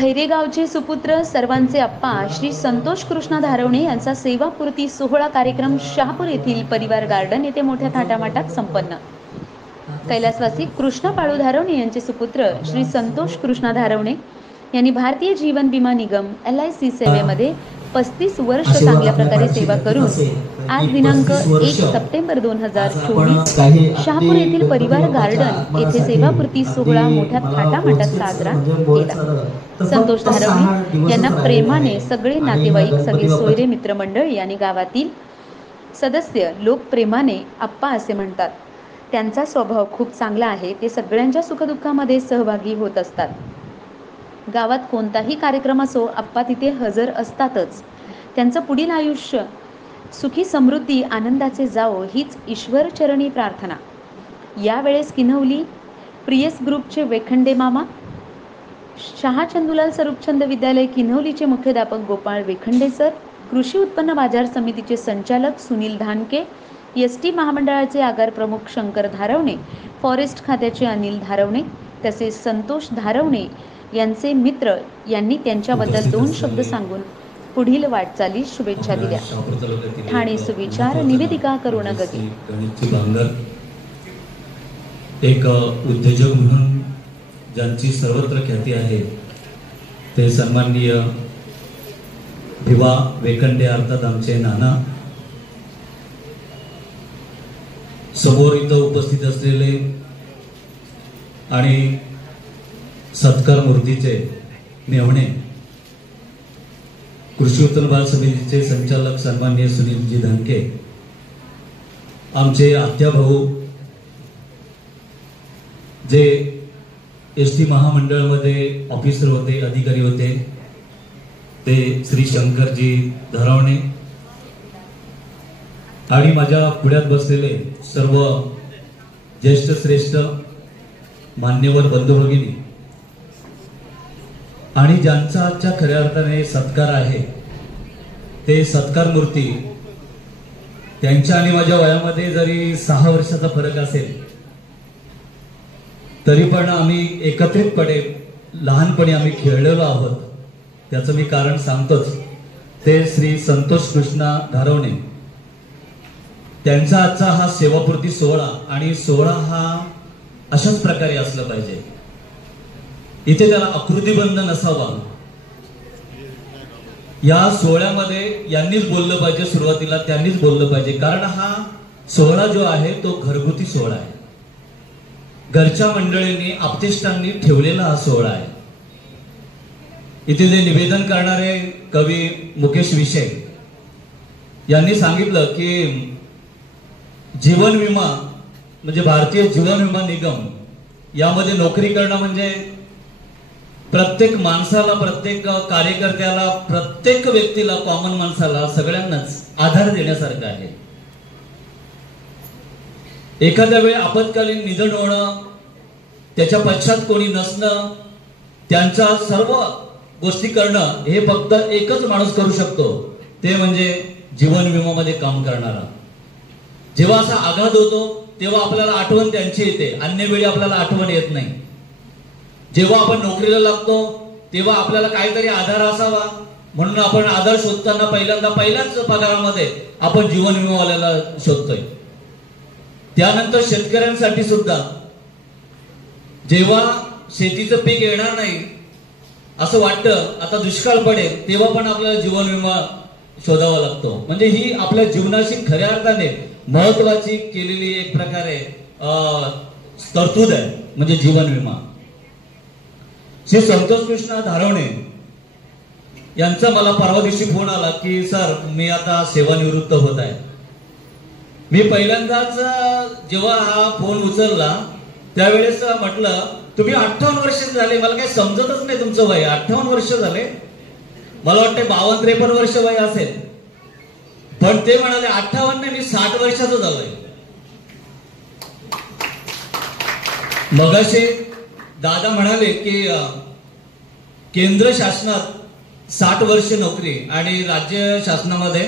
खैरेगावचे सुपुत्र सर्वांचे अप्पा श्री संतोष कृष्णा धारवणे यांचा सेवापूर्ती सोहळा कार्यक्रम शहापूर येथील परिवार गार्डन येथे मोठ्या थाटामाटात संपन्न। कैलासवासी कृष्णा पाळू धारवणे यांचे सुपुत्र श्री संतोष कृष्णा धारवणे यांनी भारतीय जीवन विमा निगम LIC सेवेमध्ये 35 वर्ष चांगल्या प्रकारे सेवा करून आज दिनांक 1 सप्टेंबर 2024 शहापूर येथील परिवार गार्डन येथे सेवापूर्ती सोहळा मोठ्या थाटामाटात साजरा केला। संतोष धारवणे यांना प्रेमाने सगळे नातेवाईक, सगळे सोयरे, मित्रमंडळी आणि गावातील सदस्य लोक प्रेमाने अप्पा असे म्हणतात। त्यांचा स्वभाव खूप चांगला आहे। ते सगळ्यांच्या सुखदुःखामध्ये सहभागी होत असतात। गावात कोणताही कार्यक्रम असो, अप्पा तिथे हजर असतातच। त्यांचं पुढील आयुष्य सुखी, समृद्धी, आनंदाचे जावो हीच ईश्वर चरणी प्रार्थना। यावेळेस किन्हवली प्रियस ग्रुपचे वेखंडे मामा, शहाचंदूलाल स्वरूपचंद विद्यालय किन्हवलीचे मुख्याध्यापक गोपाळ वेखंडे सर, कृषी उत्पन्न बाजार समितीचे संचालक सुनील धानके, ST महामंडळाचे आगार प्रमुख शंकर धारवणे, फॉरेस्ट खात्याचे अनिल धारवणे तसेच संतोष धारवणे यांचे मित्र यांनी त्यांच्याबद्दल 2 शब्द सांगून पुढील वाटचालीस शुभेच्छा दिल्या। ठाणे सुविचार निवेदिका करुणा गगी। एक उद्योजक म्हणून ज्यांची सर्वत्र ख्याती आहे ते सन्माननीय भिवा वेखंडे अर्थात आमचे नाना, समोर इथं उपस्थित असलेले आणि सत्कार मूर्तीचे मेहणे, कृषी उत्पन्न बाजार समितीचे संचालक सन्माननीय सुनीलजी धानके, आमचे आत्या भाऊ जे ST महामंडळामध्ये ऑफिसर होते, अधिकारी होते, ते श्री शंकरजी धारवणे आणि माझ्या पुढ्यात बसलेले सर्व ज्येष्ठ श्रेष्ठ मान्यवर बंधू भगिनी आणि ज्यांचा आजच्या खऱ्या अर्थाने सत्कार आहे ते सत्कार मूर्ती, त्यांच्या आणि माझ्या वयामध्ये जरी 6 वर्षाचा फरक असेल तरी पण आम्ही एकत्रितपणे लहानपणी आम्ही खेळलेलो आहोत। त्याचं मी कारण सांगतोच। ते श्री संतोष कृष्णा धारवणे त्यांचा आजचा हा सेवापूर्ती सोहळा आणि सोहळा हा अशाच प्रकारे असला पाहिजे। इथे त्याला आकृतीबंध नसावा। या सोहळ्यामध्ये यांनीच बोललं पाहिजे, सुरुवातीला त्यांनीच बोललं पाहिजे, कारण हा सोहळा जो आहे तो घरगुती सोहळा आहे। घरच्या मंडळींनी, आप्तेष्टांनी ठेवलेला हा सोहळा आहे। इथे जे निवेदन करणारे कवी मुकेश विषय यांनी सांगितलं की जीवन विमा म्हणजे भारतीय जीवन विमा निगम यामध्ये नोकरी करणं म्हणजे प्रत्येक माणसाला, प्रत्येक कार्यकर्त्याला, प्रत्येक व्यक्तीला, कॉमन माणसाला, सगळ्यांनाच आधार देण्यासारखं आहे। एखाद्या वेळी आपत्कालीन निधन होणं, त्याच्या पश्चात कोणी नसणं, त्यांच्या सर्व गोष्टी करणं हे फक्त एकच माणूस करू शकतो, ते म्हणजे जीवन विमामध्ये काम करणारा। जेव्हा असा आघात होतो तेव्हा आपल्याला आठवण त्यांची येते, अन्य वेळी आपल्याला आठवण येत नाही। जेव्हा आपण नोकरीला लागतो तेव्हा आपल्याला काहीतरी आधार असावा म्हणून आपण आधार शोधताना पहिल्याच पगारामध्ये आपण जीवन विमावाल्याला शोधतोय। त्यानंतर शेतकऱ्यांसाठी सुद्धा जेव्हा शेतीचं पीक येणार नाही असं वाटतं, आता दुष्काळ पडेल, तेव्हा पण आपल्याला जीवन विमा शोधावा लागतो। म्हणजे ही आपल्या जीवनाशी खऱ्या अर्थाने महत्वाची केलेली एक प्रकारे तरतूद आहे, म्हणजे जीवन विमा। श्री संतोष कृष्णा धारवणे यांचा मला परवा दिवशी फोन आला की सर मी आता सेवानिवृत्त होत आहे। मी पहिल्यांदाच जेव्हा हा फोन उचलला त्यावेळेस म्हटलं तुम्ही 58 वर्ष झाले, मला काही समजतच नाही तुमचं वय। 58 वर्ष झाले, मला वाटतं 52-53 वर्ष वय असेल, पण ते म्हणाले 58 नाही, मी 60 वर्षाचं झालोय। मगाशी दादा म्हणाले की केंद्र शासनात 60 वर्ष नोकरी आणि राज्य शासनामध्ये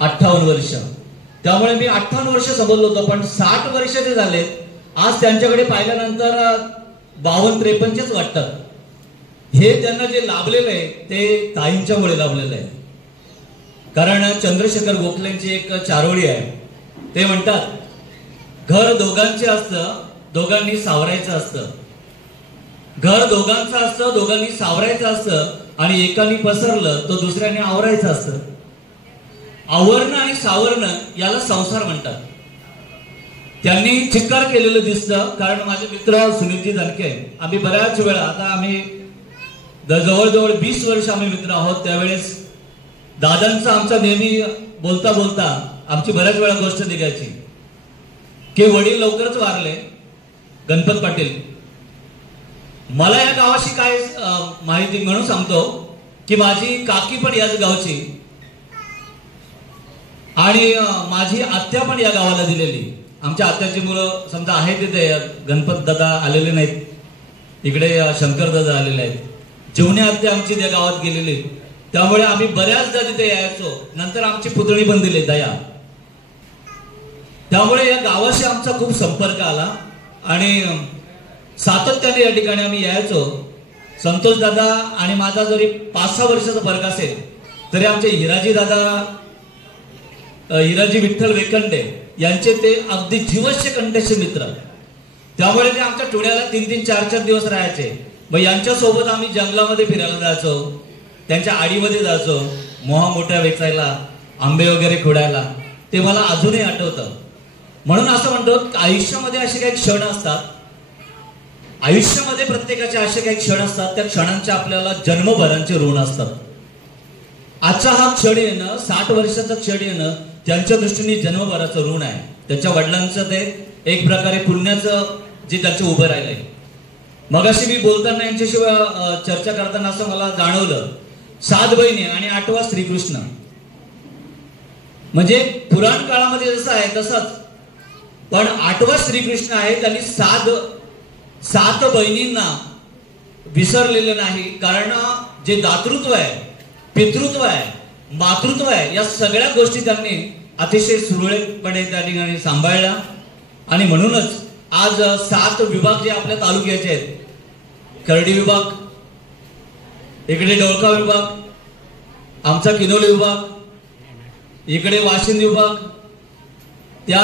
58 वर्ष, त्यामुळे मी 58 वर्ष समजलो होतो, पण 60 वर्ष जे झाले आज त्यांच्याकडे पाहिल्यानंतर 52-53च वाटतात। हे त्यांना जे लाभलेलं आहे ते ताईंच्यामुळे लाभलेलं आहे. कारण चंद्रशेखर गोखलेंची एक चारोळी आहे. ते म्हणतात, घर दोघांचे असतं, दोघांनी सावरायचं असतं. घर दोघांचं असतं, दोघांनी सावरायचं असतं, आणि एकाने पसरलं तर दुसऱ्याने आवरायचं असतं. आवरणं आणि सावरणं याला संसार म्हणतात. त्यांनी चिक्कार केलेलं दिसतं. कारण माझे मित्र सुनीलजी जानके, आम्ही बऱ्याच वेळा, आता आम्ही जवळजवळ 20 वर्ष आम्ही मित्र आहोत. त्यावेळेस दादांचा आमचा नेहमी बोलता बोलता आमची बऱ्याच वेळा गोष्ट निघायची की वडील लवकरच वारले, गणपत पाटील. मला या गावाशी काय माहिती म्हणून सांगतो की माझी काकी पण याच गावची आणि माझी आत्या पण या गावाला दिलेली. आमच्या आत्याची मुलं समजा आहेत तिथे, गणपत दादा आलेले नाहीत, इकडे शंकर दादा आलेले आहेत. जीवने आत्या आमची त्या गावात गेलेली, त्यामुळे आम्ही बऱ्याचदा तिथे यायचो. नंतर आमची पुतणी पण दिली दया. त्यामुळे या गावाशी आमचा खूप संपर्क आला आणि सातत्याने या ठिकाणी आम्ही यायचो. संतोष दादा आणि माझा जरी 5-6 वर्षाचा फरक असेल तरी आमचे हिराजी दादा, हिराजी विठ्ठल वेकंडे यांचे ते अगदी जीवस्य कंठेचे मित्र. त्यामुळे ते आमच्या टोळ्याला 3-3, 4-4 दिवस राहायचे. मग यांच्या सोबत आम्ही जंगलामध्ये फिरायला जायचो, त्यांच्या आडीमध्ये जायचो, मोहा मोठ्या वेचायला, आंबे वगैरे खोडायला. ते मला अजूनही आठवतं. म्हणून असं म्हणतो आयुष्यामध्ये असे काही क्षण असतात, आयुष्यामध्ये प्रत्येकाचे असे काही क्षण असतात, त्या क्षणांचे आपल्याला जन्मभरांचे ऋण असतात. आजचा हा क्षण येणं, 60 वर्षाचा क्षण येणं त्यांच्या दृष्टीने जन्मभराचं ऋण आहे. त्यांच्या वडिलांचं ते एक प्रकारे पुण्याचं जे त्यांचं उभं राहिलंय. मगाशी मी बोलताना यांच्याशिवाय चर्चा करताना असं मला जाणवलं, 7 बहिणी आणि 8वा श्रीकृष्ण. म्हणजे पुराण काळामध्ये जसं आहे तसंच, पण 8वा श्रीकृष्ण आहे. त्यांनी 7 बहिणींना विसरलेलं नाही. कारण जे दातृत्व आहे, पितृत्व आहे, मातृत्व आहे, या सगळ्या गोष्टी त्यांनी अतिशय सुरळीतपणे त्या ठिकाणी सांभाळल्या. आणि म्हणूनच आज 7 विभाग जे आपल्या तालुक्याचे आहेत, करडी विभाग, इकडे डोळका विभाग, आमचा किनोली विभाग, इकडे वाशिंद विभाग, त्या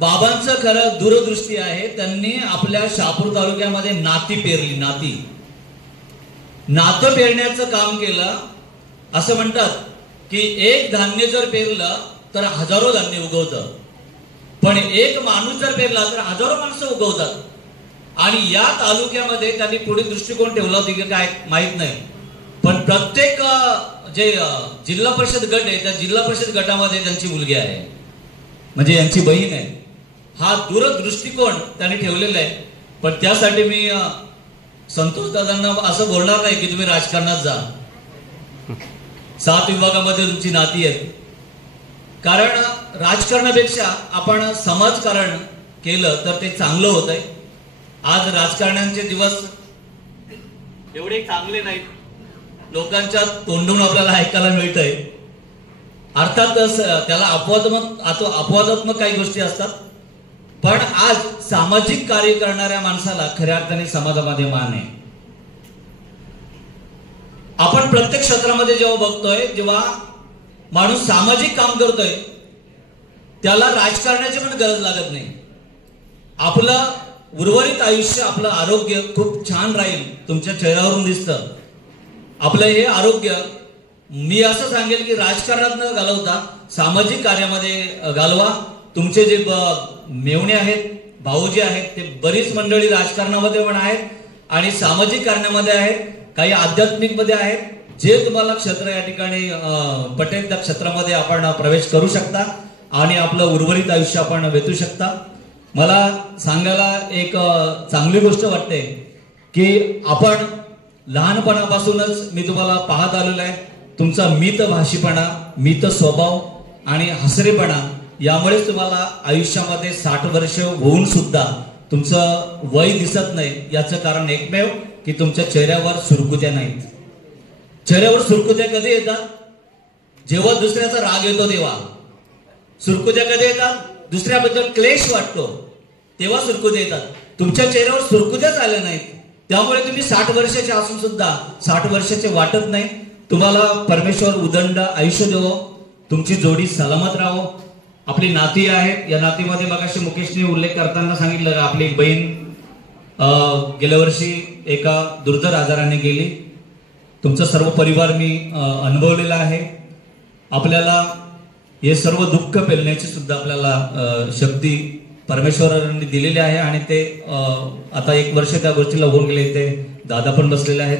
बाबांचं खरं दूरदृष्टी आहे. त्यांनी आपल्या शहापूर तालुक्यामध्ये नाती पेरली. नातं पेरण्याचं काम केलं. असं म्हणतात की एक धान्य जर पेरलं तर हजारो धान्य उगवतं, पण एक माणूस जर पेरला तर हजारो माणसं उगवतात. आणि या तालुक्यामध्ये त्यांनी पुढे दृष्टिकोन ठेवला होता की काय माहित नाही, पण प्रत्येक जे जिल्हा परिषद गट आहे त्या जिल्हा परिषद गटामध्ये त्यांची मुलगी आहे, म्हणजे यांची बहीण आहे. हा दूरदृष्टिकोन त्यांनी ठेवलेला आहे. पण त्यासाठी मी संतोष दादांना असं बोलणार नाही की तुम्ही राजकारणात जा, 7 विभागामध्ये तुमची नाती आहेत. कारण राजकारणापेक्षा आपण समाजकारण केलं तर ते चांगलं होत आहे. आज राजकारण्यांचे दिवस एवढे चांगले नाहीत, लोकांच्या तोंडून आपल्याला ऐकायला मिळतंय. अर्थातच त्याला अपवादात्मक काही गोष्टी असतात, पण आज सामाजिक कार्य करणाऱ्या माणसाला खऱ्या अर्थाने समाजामध्ये मान आहे. आपण प्रत्येक क्षेत्रामध्ये जेव्हा बघतोय, जेव्हा माणूस सामाजिक काम करतोय त्याला राजकारणाची पण गरज लागत नाही. आपलं उर्वरित आयुष्य, आपलं आरोग्य खूप छान राहील. तुमच्या चेहऱ्यावरून दिसतं आपलं हे आरोग्य. मी असं सांगेल की राजकारणात न घालवता सामाजिक कार्यामध्ये घालवा. तुमचे जे मेवणे आहेत, भाऊजी आहेत, ते बरीच मंडळी राजकारणामध्ये पण आहेत आणि सामाजिक कार्यामध्ये आहेत, काही आध्यात्मिक मध्ये आहेत. जे तुम्हाला क्षेत्र या ठिकाणी पटेल त्या क्षेत्रामध्ये आपण प्रवेश करू शकता आणि आपलं उर्वरित आयुष्य आपण वेचू शकता. मला सांगायला एक चांगली गोष्ट वाटते की आपण लहानपणापासूनच मी तुम्हाला पाहत आलेलो आहे, तुमचा मितभाषीपणा, मित स्वभाव आणि हसरेपणा यामुळेच तुम्हाला आयुष्यामध्ये 60 वर्ष होऊन सुद्धा तुमचं वय दिसत नाही. याचं कारण एकमेव की तुमच्या चेहऱ्यावर सुरकुत्या नाहीत. चेहऱ्यावर सुरकुत्या कधी येतात? जेव्हा दुसऱ्याचा राग येतो तेव्हा. सुरकुत्या कधी येतात? दुसऱ्याबद्दल क्लेश वाटतो तेव्हा सुरकुत्या येतात. तुमच्या चेहऱ्यावर सुरकुत्याच आल्या नाहीत. त्यामुळे तुम्ही 60 वर्षाचे असून सुद्धा 60 वर्षाचे वाटत नाही. तुम्हाला परमेश्वर उदंड आयुष्य देवो, तुमची जोडी सलामत राहो. आपली नाती आहेत, या नातीमध्ये मगाशी मुकेशने उल्लेख करताना सांगितलं आपली एक बहीण गेल्या वर्षी एका दुर्धर आजाराने गेली. तुमचा सर्व परिवार मी अनुभवलेला आहे. आपल्याला हे सर्व दुःख पेलण्याची सुद्धा आपल्याला शक्ती परमेश्वरांनी दिलेली आहे आणि ते आता 1 वर्ष त्या गोष्टीला होऊन गेले. ते दादा पण बसलेले आहेत.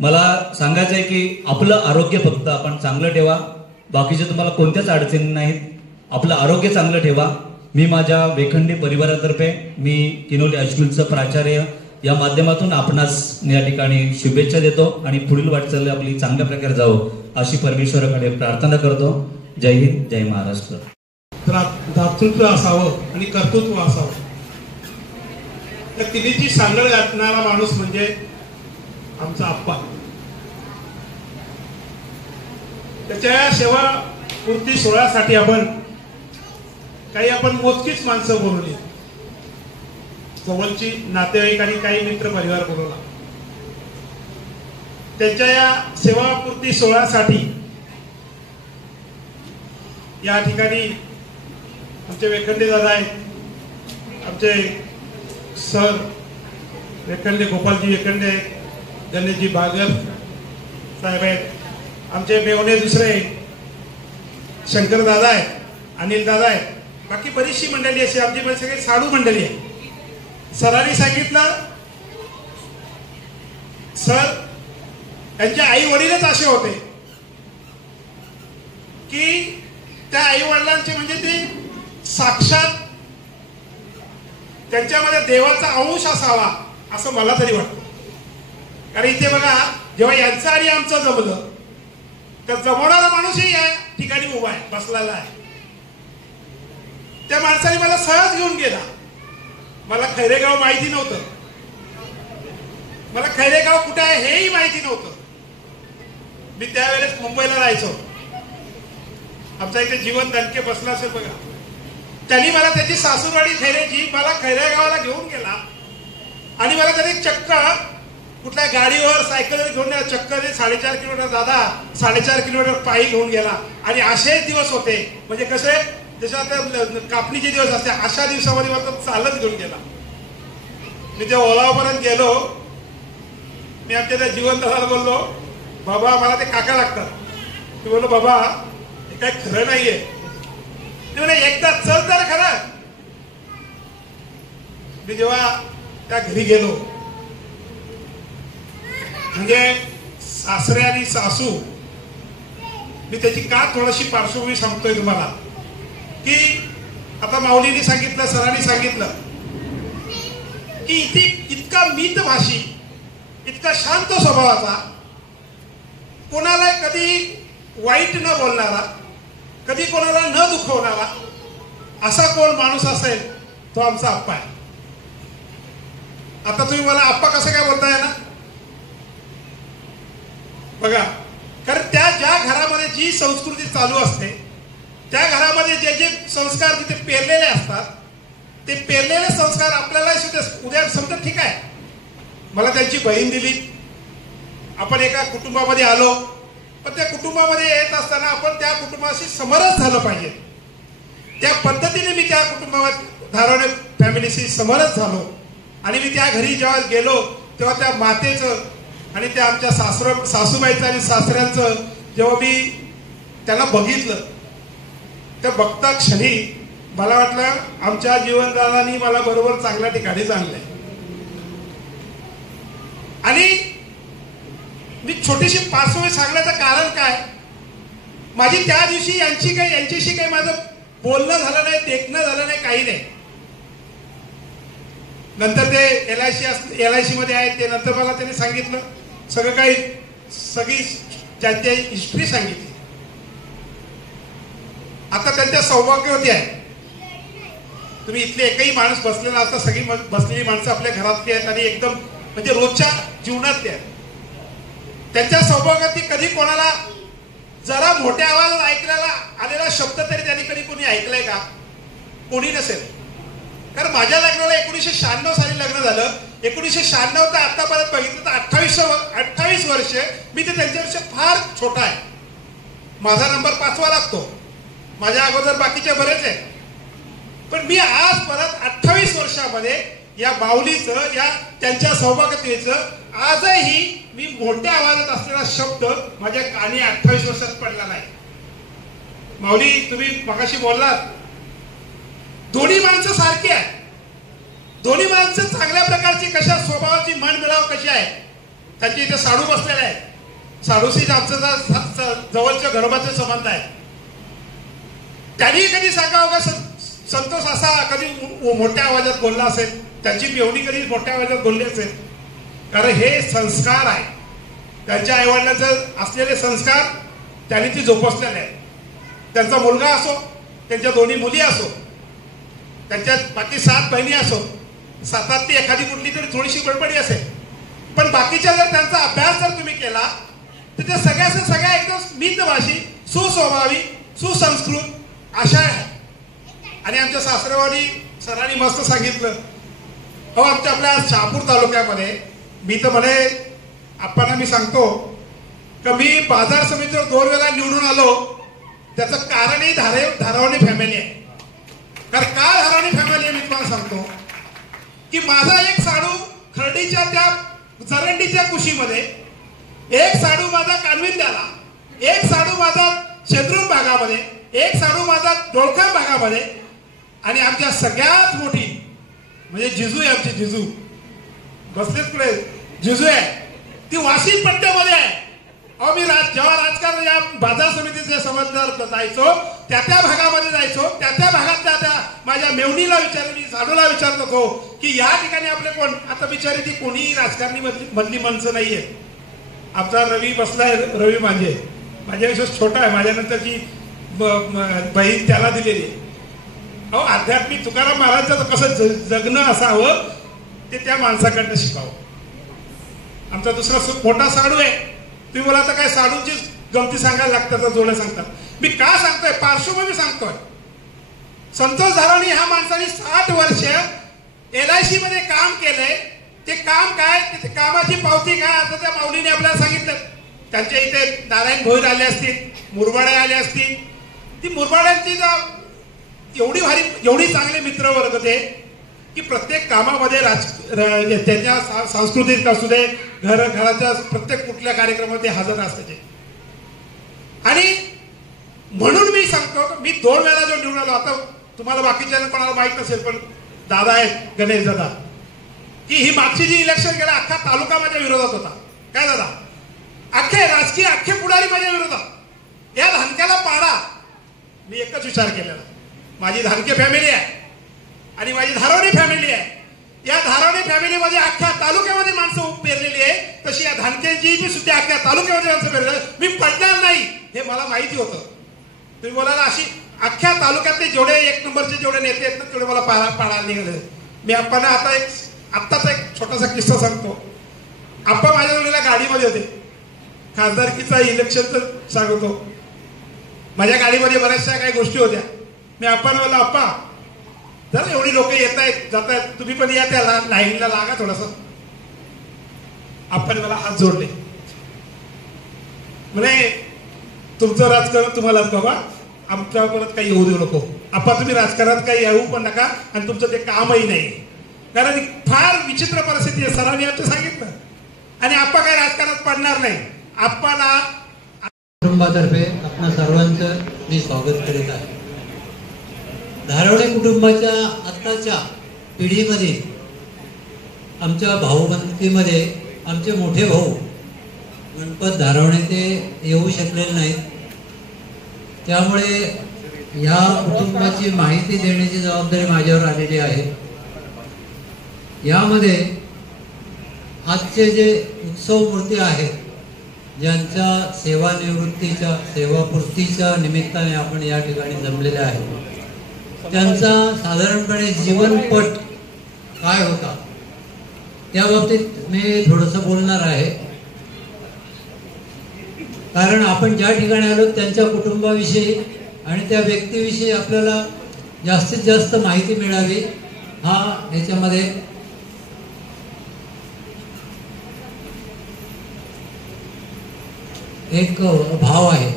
मला सांगायचं आहे की आपलं आरोग्य फक्त आपण चांगलं ठेवा. बाकीचे तुम्हाला कोणत्याच अडचणी नाहीत. आपलं आरोग्य चांगलं ठेवा. मी माझ्या वेखंडी परिवारातर्फे मी किनोली हायस्कूलचं प्राचार्य या माध्यमातून आपणास या ठिकाणी शुभेच्छा देतो आणि पुढील वाटचाल आपली चांगल्या प्रकारे जावो अशी परमेश्वराकडे प्रार्थना करतो. जय हिंद, जय महाराष्ट्र. दातृत्व असावं आणि कर्तृत्व असावं. त्या तिन्हीची सांगड घालणारा माणूस म्हणजे आमचा आप्पा. त्याच्या सेवा पूर्ती सोहळ्यासाठी आपण मोजकीच माणसं बोलवली. जवळची नातेवाईक आणि काही मित्र परिवार बोलवला. त्यांच्या या सेवापूर्ती सोहळ्यासाठी या ठिकाणी आमचे वेखंडे दादा आहेत, आमचे सर वेखंडे गोपालजी वेखंडे आहेत, गणेशजी बागर साहेब आहेत, आमचे मेवणे दुसरे शंकर दादा आहेत, अनिल दादा आहेत, बाकी बरीचशी मंडळी अशी आमची सगळी साडू मंडळी आहे. सरांनी सांगितलं, सर त्यांचे आई वडीलच असे होते की त्या आई वडिलांचे म्हणजे ते साक्षात त्यांच्यामध्ये देवाचा अंश असावा असं मला तरी वाटतं. कारण इथे बघा, जेव्हा यांचं आणि आमचं जमलं तर जमवणारा माणूसही या ठिकाणी उभा आहे, बसलेला आहे. त्या माणसाने मला सहज घेऊन गेला. मला खैरेगाव माहिती नव्हतं, मला खैरेगाव कुठे आहे हेही माहिती नव्हतं. मी त्यावेळेस मुंबईला राहायचो. आमचा इथे जीवन दणके बसला असेल बघा. त्यांनी मला त्याची सासूरवाडी खैरेची मला खैरेगावाला घेऊन गेला आणि मला त्याने चक्क कुठल्या गाडीवर सायकलवर घेऊन गेला. चक्क 4.5 किलोमीटर, दादा 4.5 किलोमीटर पायी घेऊन गेला. आणि असेच दिवस होते, म्हणजे कसे जसे आता कापणीचे दिवस असते अशा दिवसामध्ये मला चालत घेऊन गेला. मी त्या ओलावापर्यंत गेलो. मी आमच्या त्या जीवन दादाला बोललो, बाबा मला ते काका लागतात. मी बोललो, बाबा हे काय खरं नाहीये. ते म्हणे एकदा चल तर खरं. मी जेव्हा त्या घरी गेलो, म्हणजे सासरे आणि सासू, मी त्याची का थोडीशी पार्श्वभूमी सांगतोय तुम्हाला की आता माऊलींनी सांगितलं, सरांनी सांगितलं की इथे इतका मितभाषी, इतका शांत स्वभावाचा, कोणाला कधी वाईट न बोलणारा, कधी कोणाला न दुखवणारा असा कोण माणूस असेल तो आमचा आप्पा आहे. आता तुम्ही मला आप्पा कसं काय बोलताय ना बघा, कारण त्या ज्या घरामध्ये जी संस्कृती चालू असते, त्या घरामध्ये जे जे संस्कार तिथे पेरलेले असतात, ते पेरलेले संस्कार आपल्याला उद्या समजा ठीक आहे, मला त्यांची बहीण दिली, आपण एका कुटुंबामध्ये आलो, पण त्या कुटुंबामध्ये येत असताना आपण त्या कुटुंबाशी समरस झालं पाहिजे. त्या पद्धतीने मी त्या कुटुंबामध्ये धारवणे फॅमिलीशी समरस झालो. आणि मी त्या घरी जेव्हा गेलो तेव्हा त्या मातेचं आणि त्या आमच्या सासूबाईचं आणि सासऱ्यांचं जेव्हा मी त्यांना बघितलं, त्या बघता क्षणी मला वाटलं आमच्या जीवनदानाने मला बरोबर चांगल्या ठिकाणी आणलंय. आणि मी छोटीशी पार्श्वभूमी सांगण्याचं कारण काय, माझी त्या दिवशी यांच्याशी काही माझं बोलणं झालं नाही, देखणं झालं नाही, काही नाही. नंतर ते LIC मध्ये आहेत, ते नंतर मला त्यांनी सांगितलं सगळं काही, सगळी त्यांची हिस्ट्री सांगितली. आता त्यांच्या सौभाग्यवती आहे. तुम्ही इथले एकही माणूस बसलेला असता, सगळी बसलेली माणसं आपल्या घरातली आहेत आणि एकदम म्हणजे रोजच्या जीवनातली आहेत. त्यांच्या सौभाग्यावरती कधी कोणाला जरा मोठ्या आवाजात ऐकलेला आलेला शब्द तरी त्यांनी कधी कोणी ऐकलाय का? कोणी नसेल. कारण माझ्या लग्नाला 1996 साली लग्न झालं. 1996 ते आतापर्यंत बघितलं तर 28 वर्ष मी ते त्यांच्यापेक्षा फार छोटा आहे. माझा नंबर 5वा लागतो, माझ्या अगोदर बाकीचे बरेच आहे. पण मी आज परत 28 वर्षामध्ये या माऊलीचं, या त्यांच्या सौभाग्यतेचं आजही मी मोठ्या आवाजात असलेला शब्द माझ्या कानी 28 वर्षात पडला नाही. माऊली, तुम्ही मगाशी बोललात, दोन्ही माणसं सारखी आहे. दोन्ही माणसं चांगल्या प्रकारची, कशा स्वभावाची, मन मिळाव कशी आहे. त्यांची इथे साडू बसलेले आहे. साडूशी आमचं जवळच्या घरोबाचे संबंध आहे. त्यांनी कधी सांगावं का संतोष असा कधी मोठ्या आवाजात बोलला असेल, त्यांची मेवणी कधी मोठ्या आवाजात बोलली असेल. कारण हे संस्कार आहे, त्यांच्या आईवडिलांचे असलेले संस्कार त्यांनी ती जोपासलेले आहेत. त्यांचा मुलगा असो, त्यांच्या दोन्ही मुली असो, त्यांच्या बाकी 7 बहिणी असो, 7ती एखादी कुठली तरी थोडीशी बडबडी असेल, पण बाकीच्या जर त्यांचा अभ्यास जर तुम्ही केला तर त्या सगळ्या एकदम मितभाषी, सुस्वभावी, सुसंस्कृत अशा आहे. आणि आमच्या सासरेवाडी सरांनी मस्त सांगितलं, हो आमच्या आपल्या शहापूर तालुक्यामध्ये, मी तर म्हणे आपणाला मी सांगतो का मी बाजार समितीवर 2 वेळा निवडून आलो, त्याचं कारणही धारावणी फॅमिली आहे. कारण का धारावणी फॅमिली आहे मी तुम्हाला सांगतो की माझा एक साडू खर्डीच्या त्या जरंडीच्या कुशीमध्ये, एक साडू माझा कानविंद्याला, एक साडू माझा शेंद्रून भागामध्ये, एक साडू माझा डोळखाम भागामध्ये, आणि आमच्या सगळ्यात मोठी म्हणजे जिजू आहे, आमची जिजू बसलेच पुढे जिजू आहे, ती वाशिम पट्ट्यामध्ये आहे. अहो मी जेव्हा राजकारण या बाजार समितीचे समजदार जायचो, त्या भागामध्ये जायचो, त्या भागात त्या माझ्या मेवणीला विचारलं, मी साडूला विचारत होतो की या ठिकाणी आपले कोण, आता बिचारी ती कोणी राजकारणी मधली माणसं नाहीये. आमचा रवी बसलाय, रवी माझ्यापेक्षा छोटा आहे, माझ्यानंतरची बहीण त्याला दिलेली. अहो आध्यात्मिक तुकाराम महाराजांचं कसं जगणं असावं ते त्या माणसाकडनं शिकावं. आमचा दुसरा मोठा साडू आहे. तुम्ही मला आता काय साडूची गमती सांगायला लागतात, जोड्या सांगतात. मी का सांगतोय, पार्श्वभूमी सांगतोय. संतोष धारावणी ह्या माणसाने 60 वर्ष LIC मध्ये काम केलंय. ते काम काय, ते कामाची पावती काय, आता त्या माऊलीने आपल्याला सांगितलं. त्यांच्या इथे नारायण भोईर आले असतील, मुरबाडे आले असतील. ती मुरबाड्यांची एवढी चांगले मित्र वर्ग ते की प्रत्येक कामामध्ये त्यांच्या सांस्कृतिक असू दे, घराच्या प्रत्येक कुठल्या कार्यक्रमामध्ये हजर असते. आणि म्हणून मी सांगतो, मी 2 वेळा जो निवडून आलो, आता तुम्हाला बाकीच्या कोणाला माहित नसेल पण दादा आहेत, गणेश दादा, की ही मागची जी इलेक्शन गेला अख्खा तालुका माझ्या विरोधात होता. काय दादा, अख्खे पुढारी माझ्या विरोधात. या धानक्याला पाडा. मी एकच विचार केलेला, माझी धानके फॅमिली आहे आणि माझी धारावणी फॅमिली आहे. या धारावणी फॅमिलीमध्ये अख्ख्या तालुक्यामध्ये माणसं पेरलेली आहे, तशी या धानक्यांची मी सुद्धा अख्ख्या तालुक्यामध्ये माणसं पेरलेली. मी पडणार नाही हे मला माहिती होतं. तुम्ही बोलायला अशी अख्ख्या तालुक्यातले जेवढे 1 नंबरचे जेवढे नेते आहेत ना, तेवढे मला पाडायला निघाले. मी आप्पांना आत्ताचा एक छोटासा किस्सा सांगतो. आप्पा माझ्या वेळेला गाडीमध्ये होते, खासदारकीचा इलेक्शनचं सांगतो. माझ्या गाडीमध्ये बऱ्याचशा काही गोष्टी होत्या. मी आप्पांना बोललो, आप्पा जरा एवढी लोक येत आहेत जात आहेत, तुम्ही पण या त्या लाईनला लागा थोडस. आप्पाने मला हात जोडले, म्हणे तुमचं राजकारण तुम्हालाच बाबा, आमच्या परत काही येऊ देऊ नको. आप्पा तुम्ही राजकारणात काही येऊ पण नका, आणि तुमचं ते कामही नाही. कारण फार विचित्र परिस्थिती आहे, सरांनी आमचं सांगितलं. आणि आप्पा काही राजकारणात पडणार नाही. आप्पाला कुटुंबातर्फे आपल्या सर्वांचं मी स्वागत करीत आहे. धारावणे कुटुंबाच्या आत्ताच्या पिढीमध्ये, आमच्या भाऊबंदीमध्ये आमचे मोठे भाऊ गणपत धारावणे ते येऊ शकलेले नाहीत. त्यामुळे या कुटुंबाची माहिती देण्याची जबाबदारी माझ्यावर आलेली आहे. यामध्ये आजचे जे उत्सव मूर्ती आहेत, ज्यांच्या सेवानिवृत्तीच्या, सेवापूर्तीच्या निमित्ताने आपण या ठिकाणी जमलेले आहे, त्यांचा साधारणपणे जीवनपट काय होता त्या बाबतीत मी थोडंसं बोलणार आहे. कारण आपण ज्या ठिकाणी आलो त्यांच्या कुटुंबाविषयी आणि त्या व्यक्तीविषयी आपल्याला जास्तीत जास्त माहिती मिळावी हा याच्यामध्ये एक भाव आहे.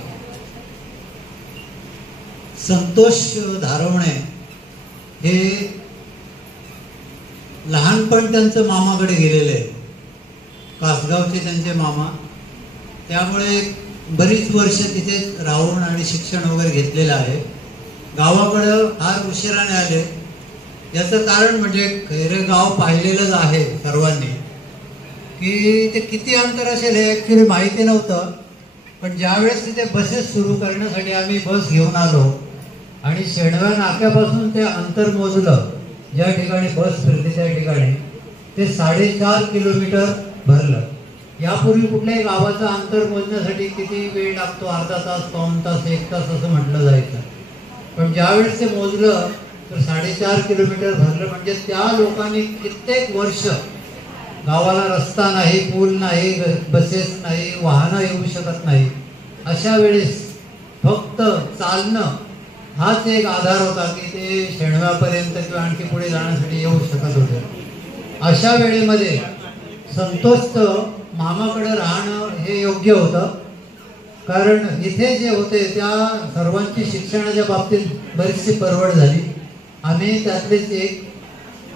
संतोष धारवणे हे लहानपण त्यांचं मामाकडे गेलेले आहे, कासगावचे त्यांचे मामा. त्यामुळे बरीच वर्ष तिथे राहून आणि शिक्षण वगैरे घेतलेलं आहे. गावाकडं फार उशिराने आले. याचं कारण म्हणजे खैरे गाव पाहिलेलंच आहे सर्वांनी, की ते किती अंतर असेल हे ॲक्च्युली माहिती नव्हतं. पण ज्यावेळेस तिथे बसेस सुरू करण्यासाठी आम्ही बस घेऊन आलो आणि शेणव्या नाक्यापासून ते अंतर मोजलं, ज्या ठिकाणी बस फिरली त्या ठिकाणी, ते 4.5 किलोमीटर भरलं. यापूर्वी कुठल्याही गावाचं अंतर मोजण्यासाठी किती वेळ लागतो, अर्धा तास, पाऊण तास, 1 तास असं म्हटलं जायचं. पण ज्यावेळेस ते मोजलं तर 4.5 किलोमीटर भरलं. म्हणजे त्या लोकांनी कित्येक वर्ष, गावाला रस्ता नाही, पूल नाही, बसेस नाही, वाहनं येऊ शकत नाही, अशा वेळेस फक्त चालणं हाच एक आधार होता की ते शेणव्यापर्यंत किंवा आणखी पुढे जाण्यासाठी येऊ शकत होते. अशा वेळेमध्ये संतोषचं मामाकडे राहणं हे योग्य होतं. कारण इथे जे होते त्या सर्वांची शिक्षणाच्या बाबतीत बरीचशी परवड झाली. आम्ही त्यातलेच एक,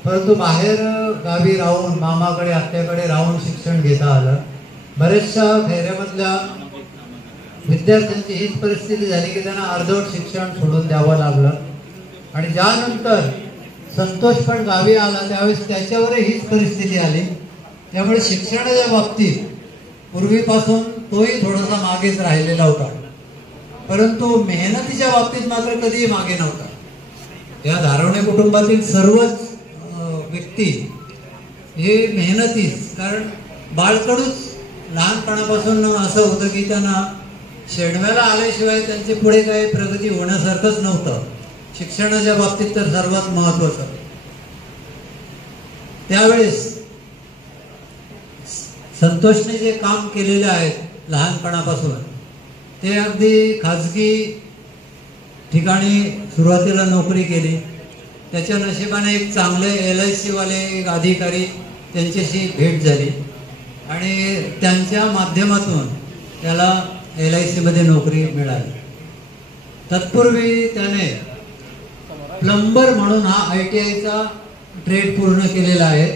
परंतु बाहेर गावी राहून, मामाकडे आत्याकडे राहून शिक्षण घेता आलं. बऱ्याचशा खैऱ्यामधल्या विद्यार्थ्यांची हीच परिस्थिती झाली की त्यांना अर्धवट शिक्षण सोडून द्यावं लागलं. आणि ज्यानंतर संतोष पण गावी आला त्यावेळेस त्याच्यावरही हीच परिस्थिती आली. त्यामुळे शिक्षणाच्या बाबतीत पूर्वीपासून तोही थोडासा मागेच राहिलेला होता, परंतु मेहनतीच्या बाबतीत मात्र कधीही मागे नव्हता. या धारवणे कुटुंबातील सर्वच व्यक्ती हे मेहनतीच. कारण बाळकडूच लहानपणापासून असं होतं की त्यांना शेणव्याला आल्याशिवाय त्यांची पुढे काही प्रगती होण्यासारखंच नव्हतं. शिक्षणाच्या बाबतीत तर सर्वात महत्वाचं. त्यावेळेस संतोषने जे काम केलेले आहेत लहानपणापासून ते अगदी खाजगी ठिकाणी सुरुवातीला नोकरी केली. त्याच्या नशिबाने एक चांगले LIC वाले एक अधिकारी त्यांच्याशी भेट झाली आणि त्यांच्या माध्यमातून त्याला LIC मध्ये नोकरी मिळाली. तत्पूर्वी त्याने प्लंबर म्हणून हा ITIचा ट्रेड पूर्ण केलेला आहे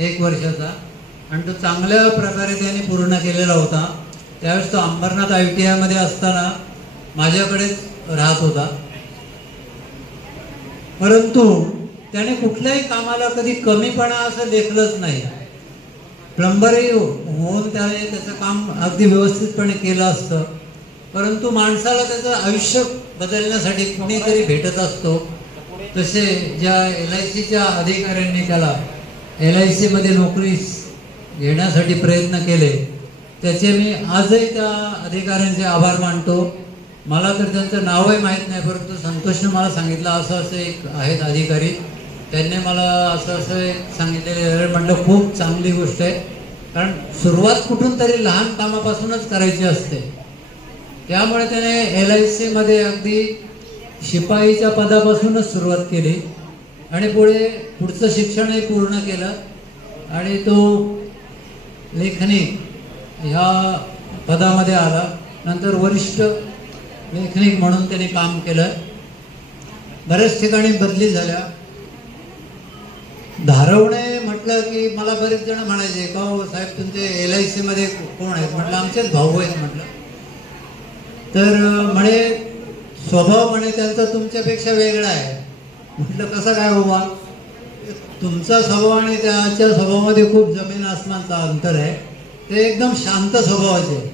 1 वर्षाचा, आणि तो चांगल्या प्रकारे त्याने पूर्ण केलेला होता. त्यावेळेस तो अंबरनाथ ITI मध्ये असताना माझ्याकडेच राहत होता. परंतु त्याने कुठल्याही कामाला कधी कमीपणा असं लेखलंच नाही. प्लंबरही होऊन त्याने त्याचं काम अगदी व्यवस्थितपणे केलं असतं. परंतु माणसाला त्याचं आयुष्य बदलण्यासाठी कुणीतरी भेटत असतो. तसे ज्या LICच्या अधिकाऱ्यांनी त्याला LIC मध्ये नोकरी घेण्यासाठी प्रयत्न केले त्याचे मी आजही त्या अधिकाऱ्यांचे आभार मानतो. मला तर त्यांचं नावही माहीत नाही, परंतु संतोषने मला सांगितलं असं असं एक आहेत अधिकारी, त्यांनी मला असं असं एक सांगितलेले. म्हटलं खूप चांगली गोष्ट आहे, कारण सुरुवात कुठून तरी लहान कामापासूनच करायची असते. त्यामुळे त्याने LIC मध्ये अगदी शिपाईच्या पदापासूनच सुरुवात केली आणि पुढचं शिक्षणही पूर्ण केलं आणि तो लेखनिक ह्या पदामध्ये आला. नंतर वरिष्ठ लेखनिक म्हणून त्याने काम केलं. बऱ्याच ठिकाणी बदली झाल्या. धारवणे म्हटलं की मला बरेच जण म्हणायचे का हो साहेब तुमचे LIC मध्ये कोण आहेत? म्हटलं आमचेच भाऊ आहेत म्हटलं. तर म्हणे स्वभाव म्हणे त्यांचा तुमच्यापेक्षा वेगळा आहे. म्हटलं कसं काय बाबा? तुमचा स्वभाव आणि त्याच्या स्वभावामध्ये खूप जमीन आसमानचा अंतर आहे. ते एकदम शांत स्वभावाचे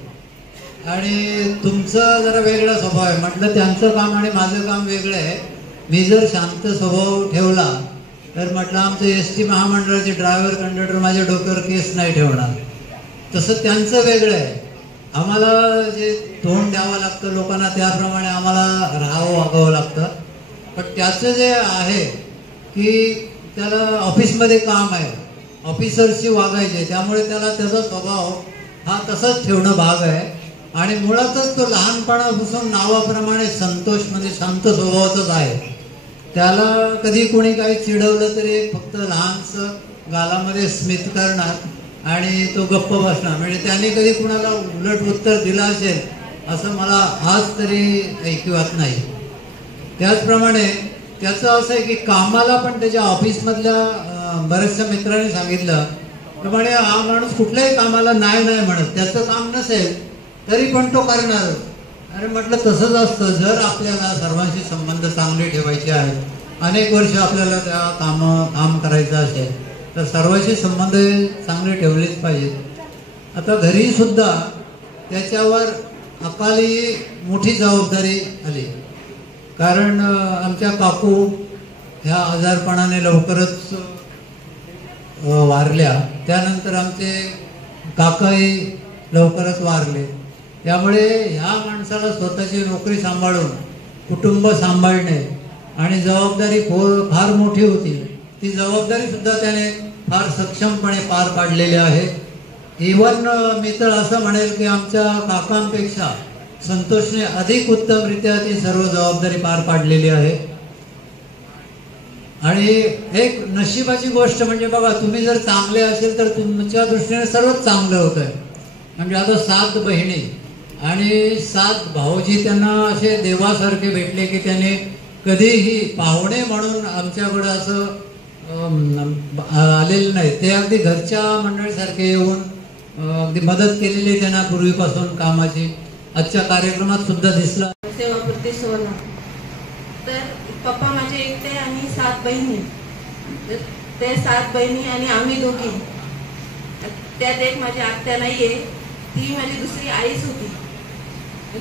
आणि तुमचा जरा वेगळा स्वभाव आहे. म्हटलं त्यांचं काम आणि माझं काम वेगळं आहे. मी जर शांत स्वभाव ठेवला तर म्हटलं आमचं ST महामंडळाचे ड्रायव्हर कंडक्टर माझ्या डोक्यावर केस नाही ठेवणार. तसं त्यांचं वेगळं आहे. आम्हाला जे तोंड द्यावं लागतं लोकांना त्याप्रमाणे आम्हाला राहावं वागावं लागतं. पण त्याचं जे आहे की त्याला ऑफिसमध्ये काम आहे, ऑफिसरशी वागायचे, त्यामुळे त्याला त्याचा स्वभाव हा तसाच ठेवणं भाग आहे. आणि मुळातच तो लहानपणापासून नावाप्रमाणे संतोष म्हणजे शांत स्वभावाचाच आहे. त्याला कधी कोणी काही चिडवलं तरी फक्त लहानसं गालामध्ये स्मित करणार आणि तो गप्प बसणार, म्हणजे त्याने कधी कुणाला उलट उत्तर दिलं असेल असं मला आज तरी ऐकिवात नाही. त्याचप्रमाणे त्याचं असं आहे की कामाला पण त्याच्या ऑफिसमधल्या बऱ्याचशा मित्रांनी सांगितलं त्याप्रमाणे हा माणूस कुठल्याही कामाला नाही नाही म्हणत, त्याचं काम नसेल तरी पण तो करणार. अरे म्हटलं तसंच असतं, जर आपल्याला सर्वांशी संबंध चांगले ठेवायचे आहेत, अनेक वर्ष आपल्याला त्या काम करायचं असेल तर सर्वांशी संबंध चांगले ठेवलेच पाहिजेत. आता घरी सुद्धा त्याच्यावर अकाली मोठी जबाबदारी आली, कारण आमच्या काकू ह्या आजारपणाने लवकरच वारल्या. त्यानंतर आमचे काकाही लवकरच वारले. त्यामुळे ह्या माणसाला स्वतःची नोकरी सांभाळून कुटुंब सांभाळणे आणि जबाबदारी फार मोठी होती. ती जबाबदारी सुद्धा त्याने फार सक्षमपणे पार पाडलेली आहे. इव्हन मी तर असं म्हणेल की आमच्या काकांपेक्षा संतोषने अधिक उत्तमरित्या ती सर्व जबाबदारी पार पाडलेली आहे. आणि एक नशिबाची गोष्ट म्हणजे बघा, तुम्ही जर चांगले असेल तर तुमच्या दृष्टीने सर्वच चांगलं होत आहे. म्हणजे आता 7 बहिणी आणि 7 भाऊजी त्यांना असे देवासारखे भेटले की त्याने कधीही पाहुणे म्हणून आमच्याकडं असं आलेले नाही. ते अगदी घरच्या मंडळीसारखे येऊन अगदी मदत केलेली त्यांना पूर्वीपासून कामाची. आजच्या कार्यक्रमात सुद्धा दिसला. सेवापूर्ती सोहळा. तर पप्पा माझे एकटे आणि 7 बहिणी. ते 7 बहिणी आणि आम्ही दोघी. त्यात एक माझी आत्या नाहीये, ती माझी दुसरी आईच होती.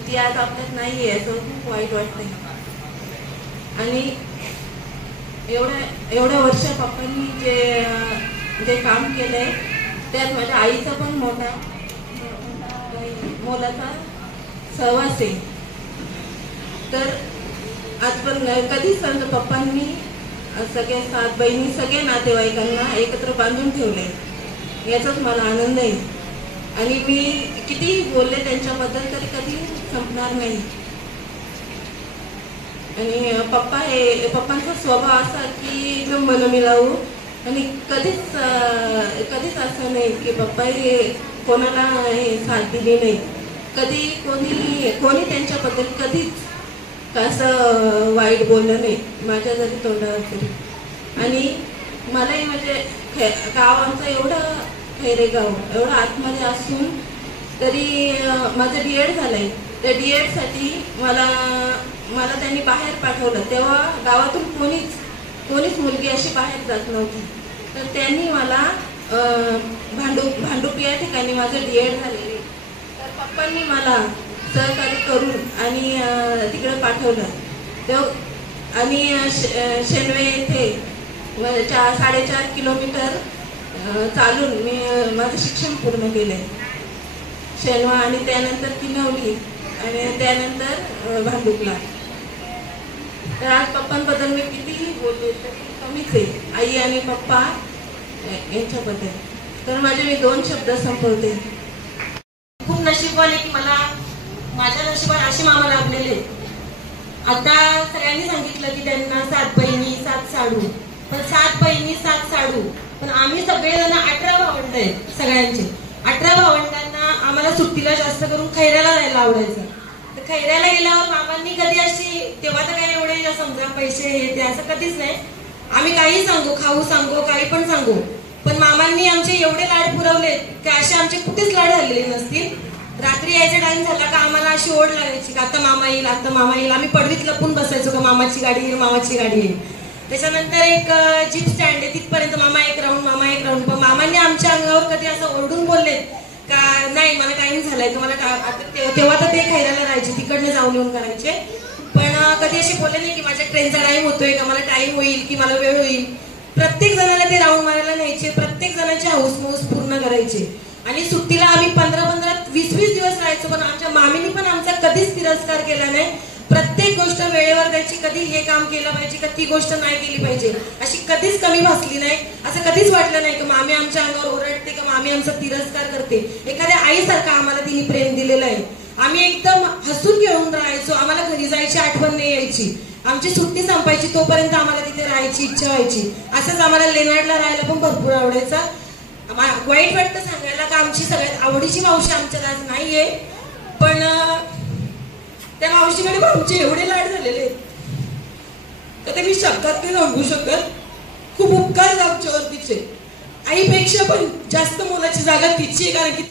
ती आज आपल्यात नाहीये, असं खूप वाईट वाटतंय. आणि एवढ्या वर्ष पप्पांनी जे काम केलंय त्यात माझ्या आईचा पण मोलाचा सहवास आहे. तर आज पण कधीच पप्पांनी सगळ्या 7 बहिणी सगळ्या नातेवाईकांना एकत्र बांधून ठेवले, याचाच मला आनंद आहे. आणि मी कितीही बोलले त्यांच्याबद्दल तरी कधी संपणार नाही. आणि पप्पांचा स्वभाव असा की जो मन मिळावू, आणि कधीच असं नाही की पप्पा हे कोणाला हे साथ दिली नाही. कधी कोणी त्यांच्याबद्दल कधीच असं वाईट बोललं नाही माझ्या जरी तोंडावर तरी. आणि मलाही म्हणजे गाव आमचं एवढं खैरेगाव एवढं आतमध्ये असून तरी माझं DED झालंय. त्या DEDसाठी मला त्यांनी बाहेर पाठवलं. तेव्हा गावातून कोणीच मुलगी अशी बाहेर जात नव्हती. तर त्यांनी मला भांडूप या ठिकाणी माझं DED झालेलं. तर पप्पांनी मला सहकार्य करून आणि तिकडे पाठवलं. तेव्हा आणि शेनवे येथे 4.5 किलोमीटर चालून मी माझं शिक्षण पूर्ण केलंय. शेनवा आणि त्यानंतर किनवली आणि त्यानंतर भांडुपला. तर आज पप्पांबद्दल मी कितीही बोलले तरी कमीच आहे, आई आणि पप्पा यांच्याबद्दल. तर माझे मी 2 शब्द संपवते. खूप नशीबवान की मला माझ्या नशिबात असे मामा लाभलेले. आता सगळ्यांनी सांगितलं की त्यांना 7 बहिणी 7 साडू, पण 7 बहिणी 7 साडू, पण आम्ही सगळेजण 18 भावंड आहेत. सगळ्यांचे 18 भावंडांना आम्हाला सुट्टीला जास्त करून खैऱ्याला जायला आवडायचं. तर खैऱ्याला गेल्यावर मामांनी कधी अशी, तेव्हा तर काही एवढे समजा पैसे हे ते असं कधीच नाही, आम्ही काही सांगू, खाऊ सांगू, काही पण सांगू, पण मामांनी आमचे एवढे लाड पुरवले की असे आमचे कुठेच लाड झालेले नसतील. रात्री यायचा टाइम झाला का आम्हाला अशी ओढ लागायची का आता मामा येईल, आता मामा येईल. आम्ही पडवीत लपून बसायचो का मामाची गाडी येईल, मामाची गाडी येईल. त्याच्यानंतर एक जीप स्टँड आहे, तिथपर्यंत मामा एक राऊंड. पण मामांनी आमच्या अंगावर कधी असं ओरडून बोललेत का नाही मला टाइम झालाय तुम्हाला. तेव्हा तर ते खैऱ्याला राहायचे, तिकडनं जाऊन येऊन करायचे. पण कधी असे बोलले नाही की माझ्या ट्रेनचा टाइम होतोय का मला टाइम होईल की मला वेळ होईल. प्रत्येक जणाला ते राऊंड मारायला न्यायचे, प्रत्येक जणांची हौसमौस पूर्ण करायचे. आणि सुट्टीला आम्ही 15-15, 20-20 दिवस राहायचो. पण आमच्या मामीनी पण आमचा कधीच तिरस्कार केला नाही. प्रत्येक गोष्ट वेळेवर द्यायची. कधी हे काम केलं पाहिजे का ती गोष्ट नाही केली पाहिजे अशी कधीच कमी भासली नाही. असं कधीच वाटलं नाही की मामी आमच्या अंगावर ओरडते का मामी आमचा तिरस्कार करते. एखाद्या आईसारखा आम्हाला तिने प्रेम दिलेलं आहे. आम्ही एकदम हसून घेऊन राहायचो. आम्हाला घरी जायची आठवण नाही यायची. आमची सुट्टी संपायची तोपर्यंत आम्हाला तिथे राहायची इच्छा व्हायची. असंच आम्हाला लेनाडला राहायला पण भरपूर आवडायचा. वाईट वाटतं सांगायला का आमची सगळ्यात आवडीची मावशी आमच्यात आज नाहीये, पण त्या मावशीकडे आमचे एवढे लाड झालेले आहेत तर ते मी शब्दात नाही सांगू शकत. खूप उपकार आमच्यावर तिचे. आईपेक्षा पण जास्त मुलाची जागा तिची आहे, कारण की